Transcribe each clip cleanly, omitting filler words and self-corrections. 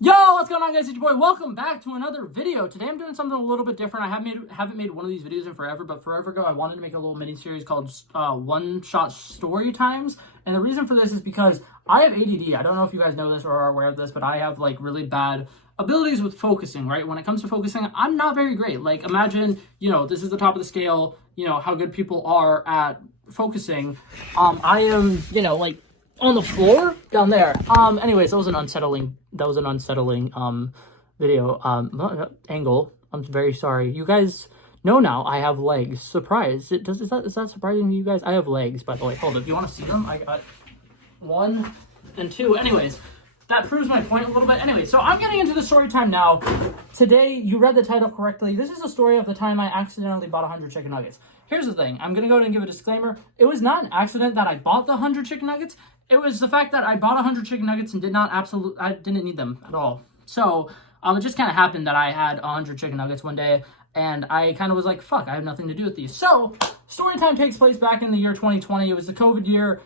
Yo, what's going on, guys? It's your boy. Welcome back to another video. Today I'm doing something a little bit different. I haven't made one of these videos in forever, but forever ago I wanted to make a little mini series called one-shot story times. And the reason for this is because I have ADD. I don't know if you guys know this or are aware of this, but I have like really bad abilities with focusing, right? When it comes to focusing, I'm not very great. Like imagine, this is the top of the scale, how good people are at focusing. I am, like on the floor down there. Anyways, that was an unsettling video angle. I'm very sorry. You guys know now I have legs. Surprise. Is that surprising to you guys? I have legs, by the way. Hold up. You want to see them? I got 1 and 2. Anyways, that proves my point a little bit. Anyway, so I'm getting into the story time now. Today, you read the title correctly. This is a story of the time I accidentally bought 100 chicken nuggets. Here's the thing. I'm going to go ahead and give a disclaimer. It was not an accident that I bought the 100 chicken nuggets. It was the fact that I bought 100 chicken nuggets and I didn't need them at all. So, it just kind of happened that I had 100 chicken nuggets one day, and I kind of was like, fuck, I have nothing to do with these. So, story time takes place back in the year 2020. It was the COVID year.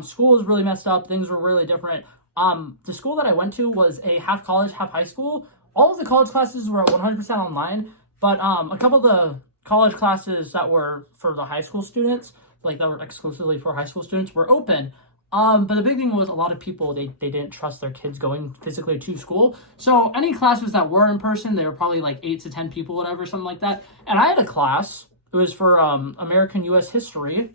School was really messed up. Things were really different. The school that I went to was a half college, half high school. All of the college classes were at 100% online, but a couple of the college classes that were for the high school students, like that were exclusively for high school students, were open. But the big thing was a lot of people, they didn't trust their kids going physically to school. So any classes that were in person, they were probably like 8 to 10 people, whatever, something like that. And I had a class, it was for American U.S. history,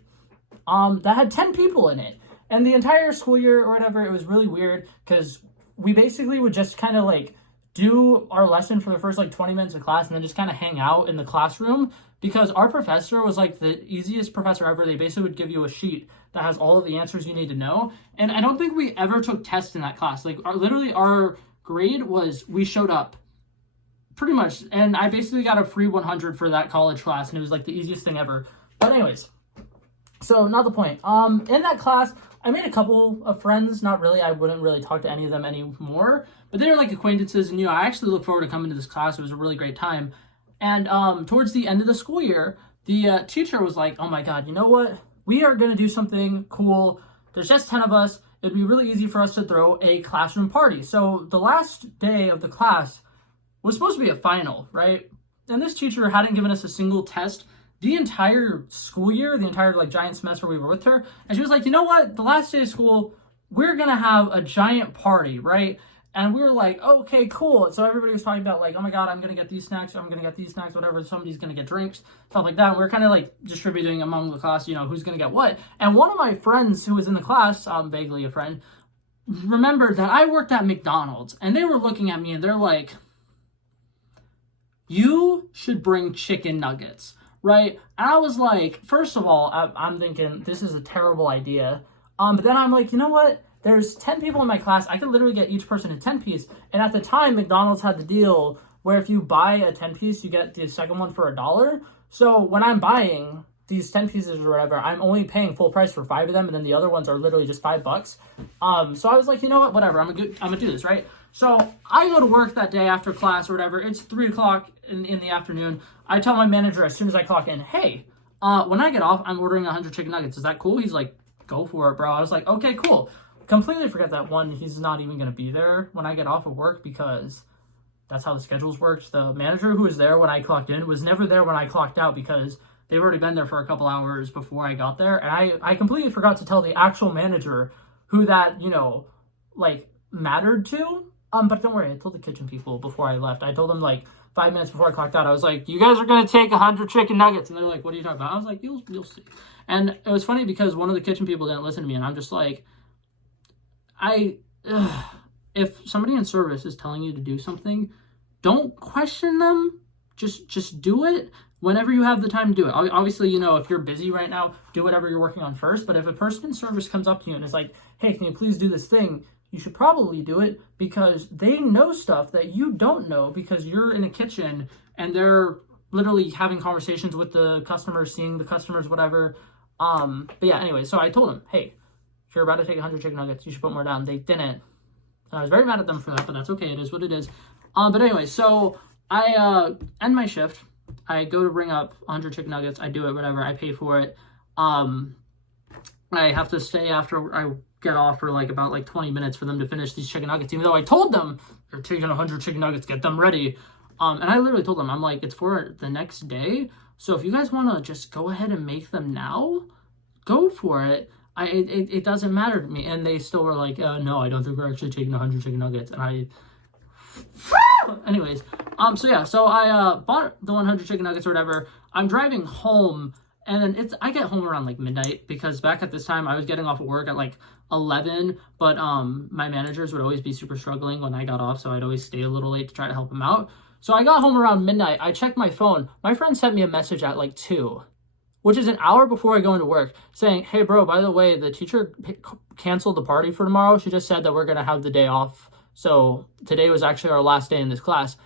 that had 10 people in it. And the entire school year or whatever, it was really weird because we basically would just kind of like do our lesson for the first like 20 minutes of class and then just kind of hang out in the classroom because our professor was like the easiest professor ever. They basically would give you a sheet that has all of the answers you need to know. And I don't think we ever took tests in that class. Like our grade was, we showed up pretty much. And I basically got a free 100 for that college class. And it was like the easiest thing ever. But anyways, so not the point. In that class, I made a couple of friends. Not really. I wouldn't really talk to any of them anymore. But they were like acquaintances. And, I actually look forward to coming to this class. It was a really great time. And towards the end of the school year, the teacher was like, oh my God, you know what? We are going to do something cool. There's just 10 of us. It'd be really easy for us to throw a classroom party. So the last day of the class was supposed to be a final, right? And this teacher hadn't given us a single test the entire school year, the entire like giant semester we were with her. And she was like, you know what? The last day of school, we're going to have a giant party, right? And we were like, okay, cool. So everybody was talking about like, oh my God, I'm going to get these snacks. I'm going to get these snacks, whatever. Somebody's going to get drinks, stuff like that. And we are kind of like distributing among the class, who's going to get what. And one of my friends who was in the class, vaguely a friend, remembered that I worked at McDonald's. And they were looking at me and they're like, you should bring chicken nuggets, right? And I was like, first of all, I'm thinking this is a terrible idea. But then I'm like, you know what? There's 10 people in my class. I could literally get each person a 10-piece. And at the time, McDonald's had the deal where if you buy a 10-piece, you get the second one for $1. So when I'm buying these 10 pieces or whatever, I'm only paying full price for 5 of them. And then the other ones are literally just $5. So I was like, you know what? Whatever. I'm gonna do this, right? So I go to work that day after class or whatever. It's 3 o'clock in the afternoon. I tell my manager as soon as I clock in, hey, when I get off, I'm ordering 100 chicken nuggets. Is that cool? He's like, go for it, bro. I was like, okay, cool. Completely forget that one, he's not even going to be there when I get off of work because that's how the schedules worked. The manager who was there when I clocked in was never there when I clocked out because they've already been there for a couple hours before I got there. And I completely forgot to tell the actual manager who that, mattered to. But don't worry, I told the kitchen people before I left. I told them 5 minutes before I clocked out. I was like, you guys are going to take 100 chicken nuggets. And they're like, what are you talking about? I was like, you'll see. And it was funny because one of the kitchen people didn't listen to me. And I'm just like, if somebody in service is telling you to do something, don't question them. Just do it whenever you have the time to do it. Obviously, if you're busy right now, do whatever you're working on first. But if a person in service comes up to you and is like, hey, can you please do this thing? You should probably do it because they know stuff that you don't know because you're in a kitchen and they're literally having conversations with the customers, seeing the customers, whatever. But yeah, anyway, so I told him, hey, if you're about to take 100 chicken nuggets, you should put more down. They didn't. And I was very mad at them for that, but that's okay. It is what it is. But anyway, so I end my shift. I go to bring up 100 chicken nuggets. I do it, whatever. I pay for it. I have to stay after I get off for about 20 minutes for them to finish these chicken nuggets, even though I told them you're taking 100 chicken nuggets, get them ready. And I literally told them, I'm like, it's for the next day. So if you guys want to just go ahead and make them now, go for it. It doesn't matter to me. And they still were like, no, I don't think we're actually taking 100 chicken nuggets. And I, anyways, so I bought the 100 chicken nuggets or whatever. I'm driving home, and then I get home around like midnight, because back at this time I was getting off of work at like 11, but my managers would always be super struggling when I got off, so I'd always stay a little late to try to help them out. So I got home around midnight. I checked my phone. My friend sent me a message at like 2, which is an hour before I go into work, saying, hey bro, by the way, the teacher canceled the party for tomorrow. She just said that we're gonna have the day off. So today was actually our last day in this class.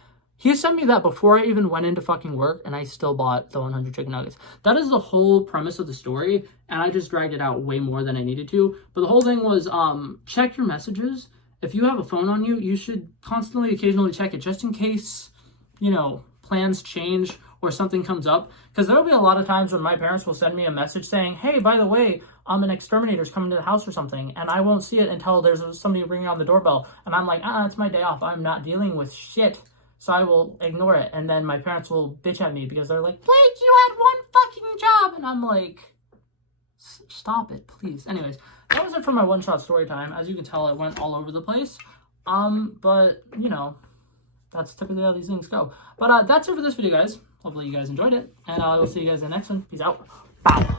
He sent me that before I even went into fucking work, and I still bought the 100 chicken nuggets. That is the whole premise of the story, and I just dragged it out way more than I needed to. But the whole thing was, check your messages. If you have a phone on you, you should constantly, occasionally check it, just in case, you know, plans change or something comes up. Because there will be a lot of times when my parents will send me a message saying, hey, by the way, an exterminator's coming to the house or something, and I won't see it until there's somebody ringing on the doorbell. And I'm like, it's my day off. I'm not dealing with shit. So I will ignore it. And then my parents will bitch at me because they're like, Blake, you had one fucking job. And I'm like, stop it, please. Anyways, that was it for my one-shot story time. As you can tell, it went all over the place. But, you know, that's typically how these things go. But that's it for this video, guys. Hopefully you guys enjoyed it. And I will see you guys in the next one. Peace out. Bye.